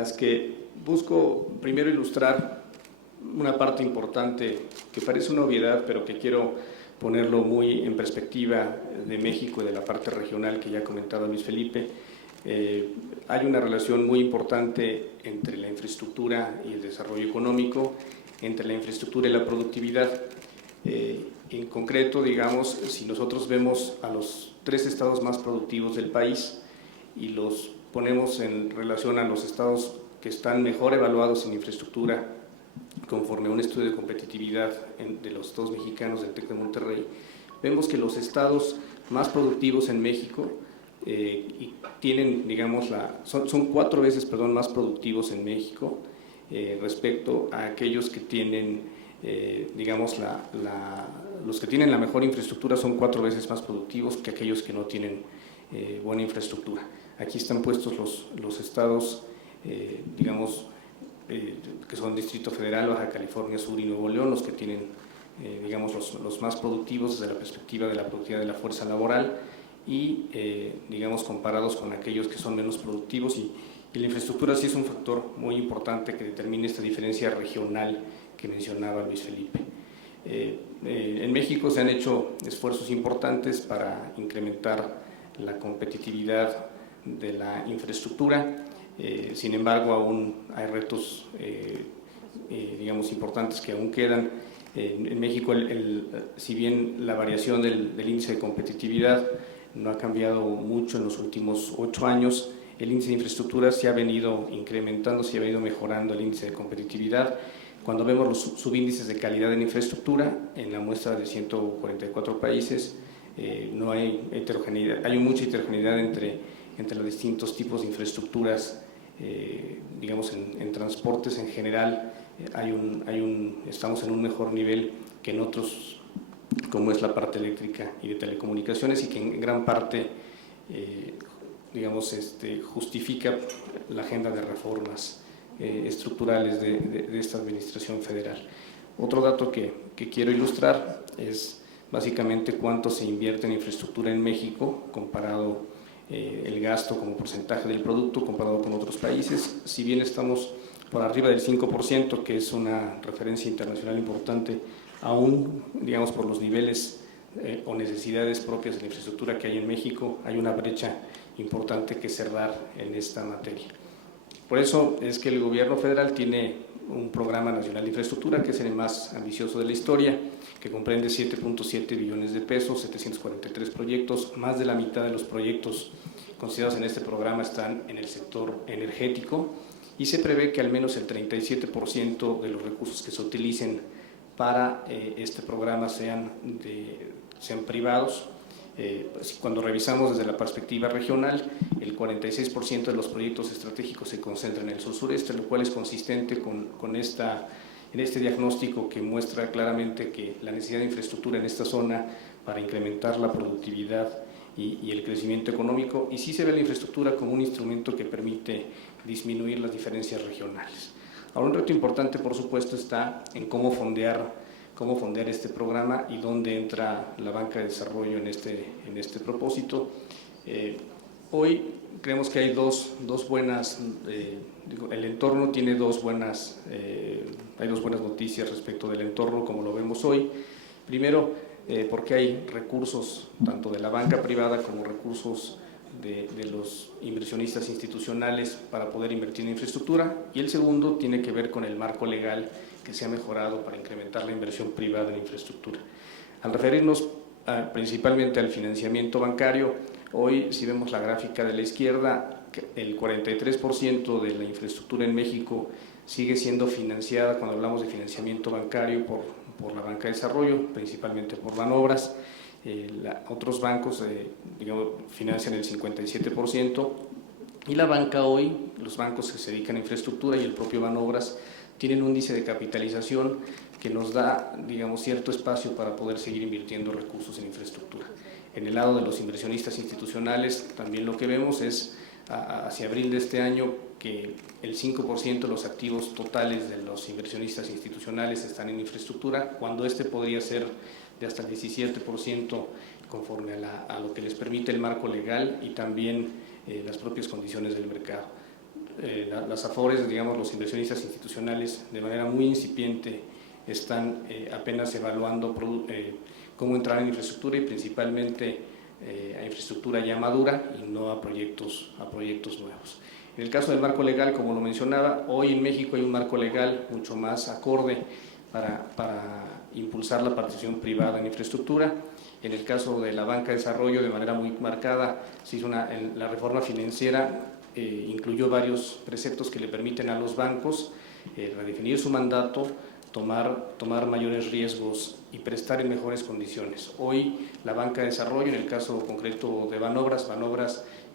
las que busco primero ilustrar una parte importante que parece una obviedad, pero que quiero ponerlo muy en perspectiva de México y de la parte regional que ya comentaba Luis Felipe. Hay una relación muy importante entre la infraestructura y el desarrollo económico, entre la infraestructura y la productividad. En concreto, digamos, si nosotros vemos a los 3 estados más productivos del país y los ponemos en relación a los estados que están mejor evaluados en infraestructura, conforme a un estudio de competitividad de los estados mexicanos del TEC de Monterrey, vemos que los estados más productivos en México y tienen, digamos, son 4 veces más productivos en México respecto a aquellos que tienen, digamos, los que tienen la mejor infraestructura son 4 veces más productivos que aquellos que no tienen buena infraestructura. Aquí están puestos los estados, digamos, que son Distrito Federal, Baja California Sur y Nuevo León, los que tienen, digamos, los más productivos desde la perspectiva de la productividad de la fuerza laboral y, digamos, comparados con aquellos que son menos productivos. Y la infraestructura sí es un factor muy importante que determina esta diferencia regional que mencionaba Luis Felipe. En México se han hecho esfuerzos importantes para incrementar la competitividad de la infraestructura. Sin embargo, aún hay retos, digamos, importantes que aún quedan. En México, si bien la variación del índice de competitividad no ha cambiado mucho en los últimos 8 años, el índice de infraestructura se ha venido incrementando, se ha venido mejorando el índice de competitividad. Cuando vemos los subíndices de calidad en infraestructura, en la muestra de 144 países, no hay heterogeneidad, hay mucha heterogeneidad entre los distintos tipos de infraestructuras. Digamos, en transportes en general estamos en un mejor nivel que en otros, como es la parte eléctrica y de telecomunicaciones, y que en gran parte, digamos, justifica la agenda de reformas estructurales de esta administración federal. Otro dato que quiero ilustrar es básicamente cuánto se invierte en infraestructura en México comparado el gasto como porcentaje del producto comparado con otros países. Si bien estamos por arriba del 5%, que es una referencia internacional importante, aún, digamos, por los niveles o necesidades propias de la infraestructura que hay en México, hay una brecha importante que cerrar en esta materia. Por eso es que el gobierno federal tiene un programa nacional de infraestructura que es el más ambicioso de la historia, que comprende 7.7 billones de pesos, 743 proyectos. Más de la mitad de los proyectos considerados en este programa están en el sector energético y se prevé que al menos el 37% de los recursos que se utilicen para este programa sean privados. Cuando revisamos desde la perspectiva regional, el 46% de los proyectos estratégicos se concentran en el sur-sureste, lo cual es consistente en este diagnóstico que muestra claramente que la necesidad de infraestructura en esta zona para incrementar la productividad y el crecimiento económico, y sí se ve la infraestructura como un instrumento que permite disminuir las diferencias regionales. Ahora, un reto importante, por supuesto, está en cómo fondear este programa y dónde entra la banca de desarrollo en este propósito. Hoy creemos que hay dos buenas, el entorno tiene hay dos buenas noticias respecto del entorno como lo vemos hoy. Primero, porque hay recursos tanto de la banca privada como recursos de los inversionistas institucionales para poder invertir en infraestructura, y el segundo tiene que ver con el marco legal que se ha mejorado para incrementar la inversión privada en infraestructura. Al referirnos principalmente al financiamiento bancario, hoy, si vemos la gráfica de la izquierda, el 43% de la infraestructura en México sigue siendo financiada, cuando hablamos de financiamiento bancario, por la banca de desarrollo, principalmente por Banobras. Otros bancos digamos, financian el 57%, y la banca hoy, los bancos que se dedican a infraestructura y el propio Banobras, tienen un índice de capitalización que nos da, digamos, cierto espacio para poder seguir invirtiendo recursos en infraestructura. En el lado de los inversionistas institucionales, también lo que vemos es, hacia abril de este año, que el 5% de los activos totales de los inversionistas institucionales están en infraestructura, cuando podría ser de hasta el 17% conforme a lo que les permite el marco legal y también las propias condiciones del mercado. las AFORES, digamos, los inversionistas institucionales, de manera muy incipiente, están apenas evaluando cómo entrar en infraestructura y principalmente a infraestructura ya madura y no a proyectos nuevos. En el caso del marco legal, como lo mencionaba, hoy en México hay un marco legal mucho más acorde para impulsar la participación privada en infraestructura. En el caso de la banca de desarrollo, de manera muy marcada, se hizo la reforma financiera incluyó varios preceptos que le permiten a los bancos redefinir su mandato, tomar mayores riesgos y prestar en mejores condiciones. Hoy la banca de desarrollo, en el caso concreto de Banobras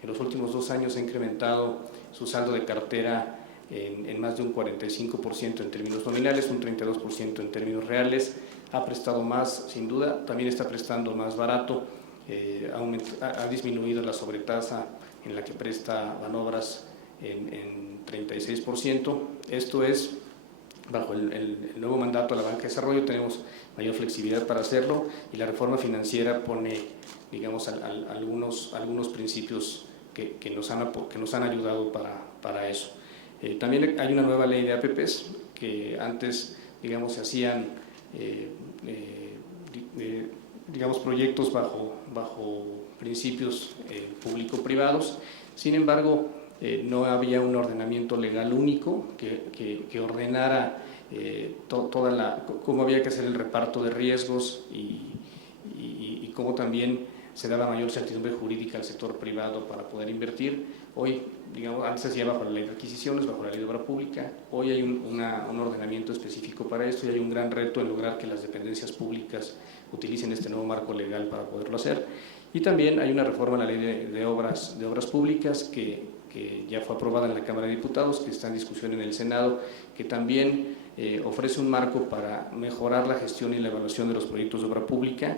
en los últimos 2 años ha incrementado su saldo de cartera en más de un 45% en términos nominales, un 32% en términos reales, ha prestado más, sin duda, también está prestando más barato, ha disminuido la sobretasa en la que presta Banobras en 36%. Esto es, bajo el nuevo mandato de la banca de desarrollo, tenemos mayor flexibilidad para hacerlo y la reforma financiera pone, digamos, algunos principios que nos han ayudado para eso. También hay una nueva ley de APPs que antes, digamos, se hacían digamos, proyectos bajo principios público-privados. Sin embargo, no había un ordenamiento legal único que ordenara cómo había que hacer el reparto de riesgos y cómo también se daba mayor certidumbre jurídica al sector privado para poder invertir. Hoy, digamos, antes se hacía bajo la ley de adquisiciones, bajo la ley de obra pública. Hoy hay un ordenamiento específico para esto y hay un gran reto en lograr que las dependencias públicas utilicen este nuevo marco legal para poderlo hacer. Y también hay una reforma a la ley de obras públicas que ya fue aprobada en la Cámara de Diputados, que está en discusión en el Senado, que también ofrece un marco para mejorar la gestión y la evaluación de los proyectos de obra pública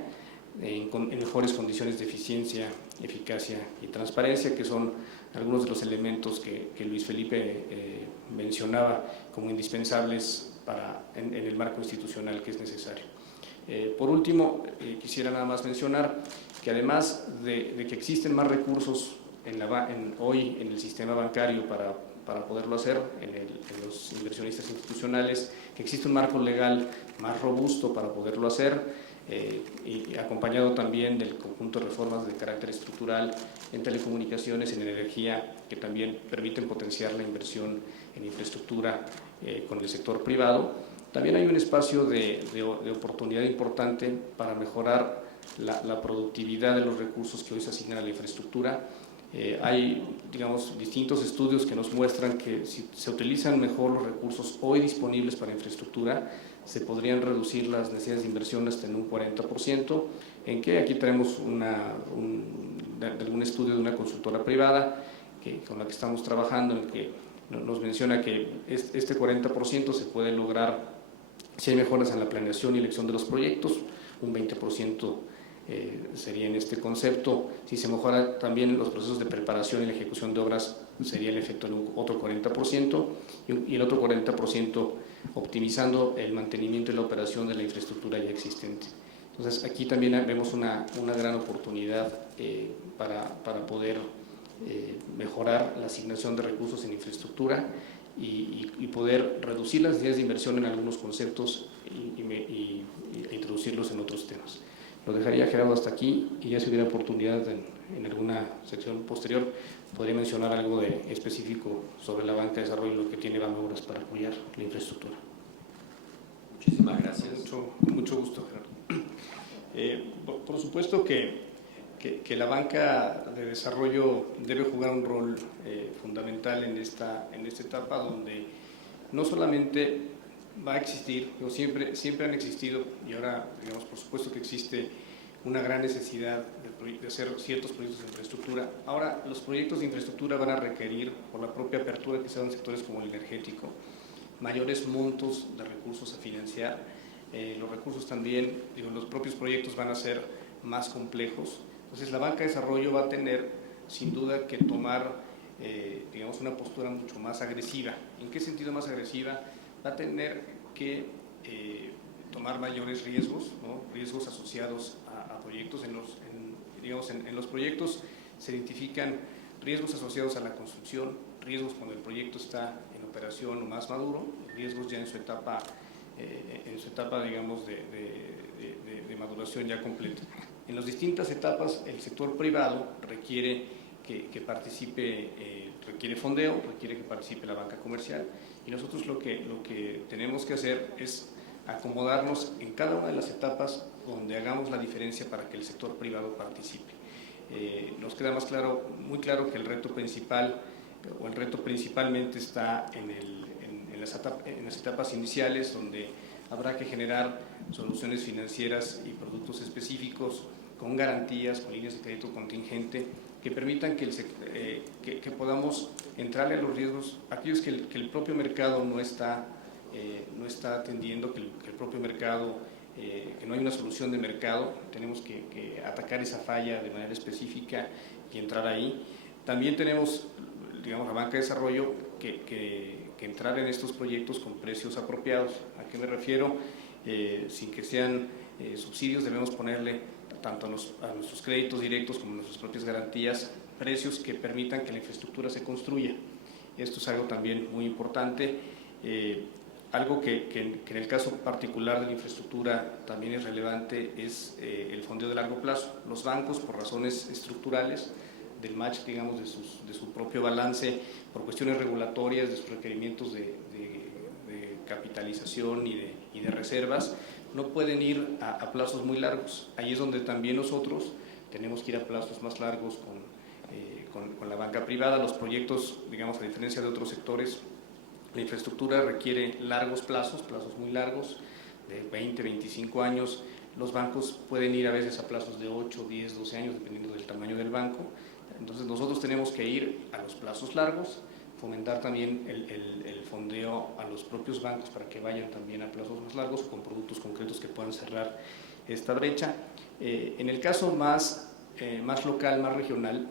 en mejores condiciones de eficiencia, eficacia y transparencia, que son algunos de los elementos que Luis Felipe mencionaba como indispensables en el marco institucional que es necesario. Por último, quisiera nada más mencionar que además de que existen más recursos hoy en el sistema bancario para poderlo hacer, en los inversionistas institucionales, que existe un marco legal más robusto para poderlo hacer, y acompañado también del conjunto de reformas de carácter estructural en telecomunicaciones, en energía, que también permiten potenciar la inversión en infraestructura con el sector privado. También hay un espacio de oportunidad importante para mejorar la productividad de los recursos que hoy se asignan a la infraestructura. Hay, digamos, distintos estudios que nos muestran que si se utilizan mejor los recursos hoy disponibles para infraestructura, se podrían reducir las necesidades de inversión hasta en un 40%, en que aquí tenemos algún estudio de una consultora privada con la que estamos trabajando, en el que nos menciona que este 40% se puede lograr si hay mejoras en la planeación y elección de los proyectos, un 20% sería en este concepto. Si se mejora también los procesos de preparación y la ejecución de obras, sería el efecto en otro 40%, y el otro 40% optimizando el mantenimiento y la operación de la infraestructura ya existente. Entonces, aquí también vemos una gran oportunidad para poder mejorar la asignación de recursos en infraestructura y poder reducir las necesidades de inversión en algunos conceptos y introducirlos en otros temas. Lo dejaría, Gerardo, hasta aquí, y ya si hubiera oportunidad en alguna sección posterior, podría mencionar algo específico sobre la banca de desarrollo y lo que tiene Banobras para apoyar la infraestructura. Muchísimas gracias. Con mucho gusto, Gerardo. Por supuesto que la banca de desarrollo debe jugar un rol fundamental en esta etapa, donde no solamente va a existir, siempre han existido, y ahora, digamos, por supuesto que existe una gran necesidad de hacer ciertos proyectos de infraestructura. Ahora, los proyectos de infraestructura van a requerir, por la propia apertura que se da en sectores como el energético, mayores montos de recursos a financiar. Los recursos también, los propios proyectos van a ser más complejos. Entonces, la banca de desarrollo va a tener, sin duda, que tomar, digamos, una postura mucho más agresiva. ¿En qué sentido más agresiva? Va a tener que tomar mayores riesgos, ¿no? Riesgos asociados a proyectos. En los proyectos se identifican riesgos asociados a la construcción, riesgos cuando el proyecto está en operación o más maduro, riesgos ya en su etapa digamos, de maduración ya completa. En las distintas etapas, el sector privado requiere que participe, requiere fondeo, requiere que participe la banca comercial, y nosotros lo que tenemos que hacer es acomodarnos en cada una de las etapas donde hagamos la diferencia para que el sector privado participe. Nos queda muy claro que el reto principal, o el reto principalmente está en las etapas iniciales, donde habrá que generar soluciones financieras y productos específicos con garantías, con líneas de crédito contingente, que permitan que podamos entrarle a los riesgos, aquellos que el propio mercado no está atendiendo, que el propio mercado, que no hay una solución de mercado, tenemos que atacar esa falla de manera específica y entrar ahí. También tenemos, digamos, la banca de desarrollo que entrar en estos proyectos con precios apropiados. ¿A qué me refiero? Sin que sean subsidios, debemos ponerle tanto a nuestros créditos directos como a nuestras propias garantías, precios que permitan que la infraestructura se construya. Esto es algo también muy importante. Algo que en el caso particular de la infraestructura también es relevante es el fondeo de largo plazo. Los bancos, por razones estructurales, del match, digamos, de su propio balance, por cuestiones regulatorias, de sus requerimientos de capitalización y de reservas, no pueden ir a plazos muy largos. Ahí es donde también nosotros tenemos que ir a plazos más largos con la banca privada. Los proyectos, digamos, a diferencia de otros sectores, la infraestructura requiere largos plazos muy largos, de 20, 25 años. Los bancos pueden ir a veces a plazos de 8, 10, 12 años, dependiendo del tamaño del banco. Entonces nosotros tenemos que ir a los plazos largos, fomentar también el fondeo a los propios bancos para que vayan también a plazos más largos con productos concretos que puedan cerrar esta brecha. En el caso más local, más regional,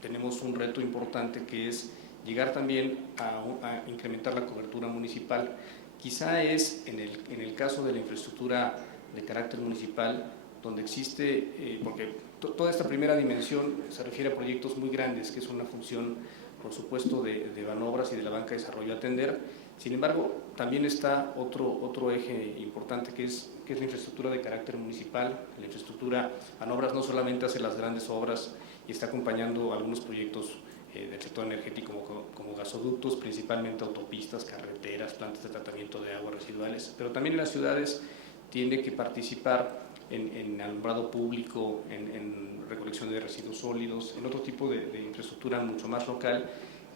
tenemos un reto importante que es llegar también a incrementar la cobertura municipal. Quizá es en el caso de la infraestructura de carácter municipal donde existe, porque toda esta primera dimensión se refiere a proyectos muy grandes, que es una función, por supuesto, de Banobras y de la banca de desarrollo a atender. Sin embargo, también está otro eje importante que es la infraestructura de carácter municipal. La infraestructura, Banobras no solamente hace las grandes obras y está acompañando algunos proyectos del sector energético como gasoductos, principalmente autopistas, carreteras, plantas de tratamiento de aguas residuales, pero también en las ciudades tiene que participar en alumbrado público, en recolección de residuos sólidos, en otro tipo de infraestructura mucho más local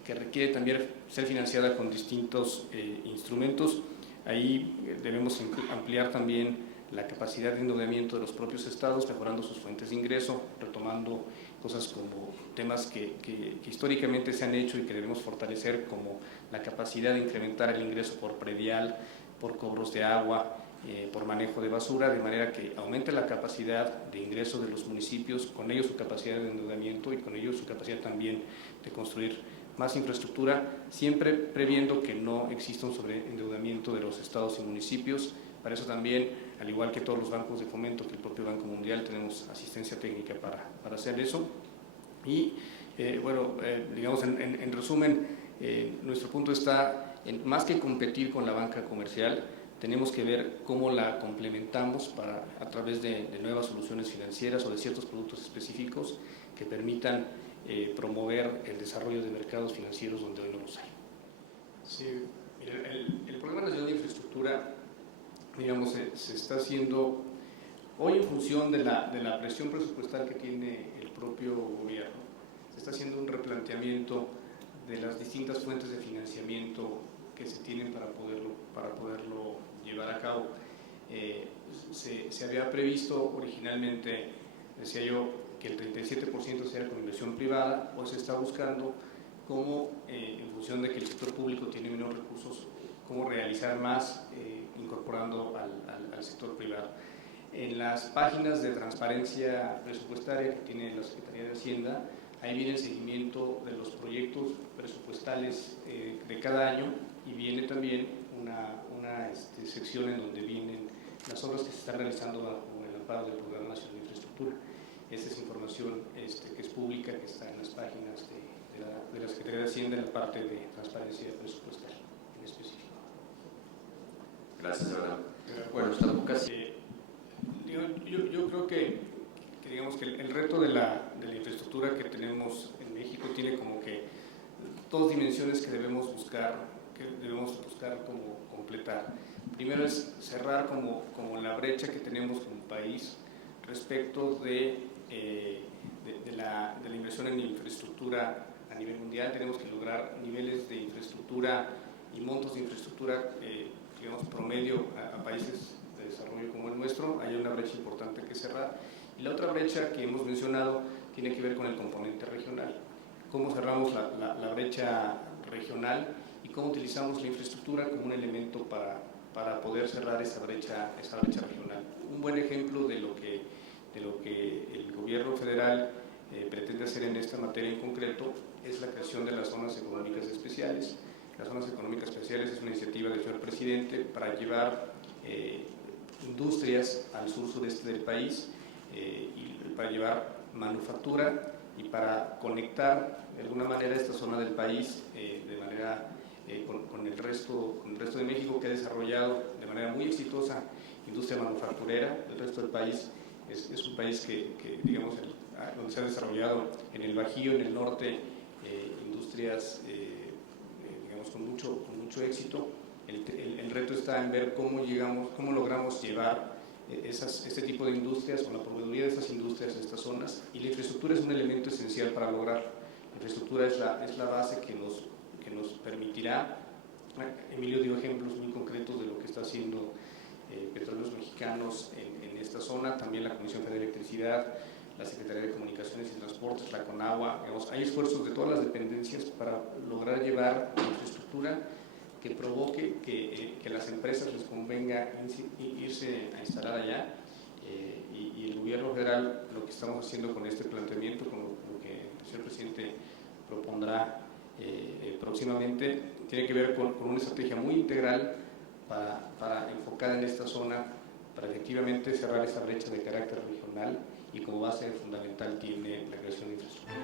que requiere también ser financiada con distintos instrumentos. Ahí debemos ampliar también la capacidad de endeudamiento de los propios estados, mejorando sus fuentes de ingreso, retomando cosas como temas que históricamente se han hecho y que debemos fortalecer, como la capacidad de incrementar el ingreso por predial, por cobros de agua, por manejo de basura, de manera que aumente la capacidad de ingreso de los municipios, con ello su capacidad de endeudamiento y con ello su capacidad también de construir más infraestructura, siempre previendo que no exista un sobreendeudamiento de los estados y municipios. Para eso también, al igual que todos los bancos de fomento, que el propio Banco Mundial, tenemos asistencia técnica para hacer eso. Y digamos, en resumen, nuestro punto está en más que competir con la banca comercial, tenemos que ver cómo la complementamos a través de nuevas soluciones financieras o de ciertos productos específicos que permitan promover el desarrollo de mercados financieros donde hoy no los hay. Sí, el Programa Nacional de Infraestructura, digamos, se está haciendo hoy en función de la presión presupuestal que tiene el propio gobierno. Se está haciendo un replanteamiento de las distintas fuentes de financiamiento que se tienen para poderlo llevar a cabo. Se había previsto originalmente, decía yo, que el 37% sea con inversión privada, o se está buscando cómo, en función de que el sector público tiene menos recursos, cómo realizar más incorporando al sector privado. En las páginas de transparencia presupuestaria que tiene la Secretaría de Hacienda, ahí viene el seguimiento de los proyectos presupuestales de cada año, y viene también una sección en donde vienen las obras que se están realizando bajo el amparo del Programa Nacional de Infraestructura. Esta es información que es pública, que está en las páginas de la Secretaría de Hacienda en la parte de transparencia presupuestal en específico. Gracias, Abraham. Bueno, estamos casi. Yo creo que digamos que el reto de la infraestructura que tenemos en México tiene como que dos dimensiones que debemos buscar como completar. Primero es cerrar como la brecha que tenemos como país respecto de la inversión en infraestructura a nivel mundial. Tenemos que lograr niveles de infraestructura y montos de infraestructura, digamos, promedio a países de desarrollo como el nuestro. Hay una brecha importante que cerrar. Y la otra brecha que hemos mencionado tiene que ver con el componente regional. Cómo cerramos la brecha regional y cómo utilizamos la infraestructura como un elemento para poder cerrar esa brecha regional. Un buen ejemplo de lo que el gobierno federal pretende hacer en esta materia en concreto es la creación de las zonas económicas especiales. Las zonas económicas especiales es una iniciativa del señor presidente para llevar industrias al sur-sureste del país y para llevar manufactura y para conectar de alguna manera esta zona del país de manera con el resto de México, que ha desarrollado de manera muy exitosa industria manufacturera. El resto del país es un país que digamos, donde se ha desarrollado en el Bajío, en el norte, industrias digamos, con mucho éxito. El reto está en ver cómo logramos llevar este tipo de industrias o la proveeduría de estas industrias a estas zonas, y la infraestructura es un elemento esencial para lograr. La infraestructura es la base que nos permitirá. Emilio dio ejemplos muy concretos de lo que está haciendo Petróleos Mexicanos en esta zona, también la Comisión Federal de Electricidad, la Secretaría de Comunicaciones y Transportes, la CONAGUA. Hay esfuerzos de todas las dependencias para lograr llevar la infraestructura que provoque que las empresas les convenga irse a instalar allá, y el gobierno federal lo que estamos haciendo con este planteamiento, con lo que el señor presidente propondrá próximamente, tiene que ver con una estrategia muy integral para enfocar en esta zona, para efectivamente cerrar esta brecha de carácter regional, y como base fundamental tiene la creación de infraestructura.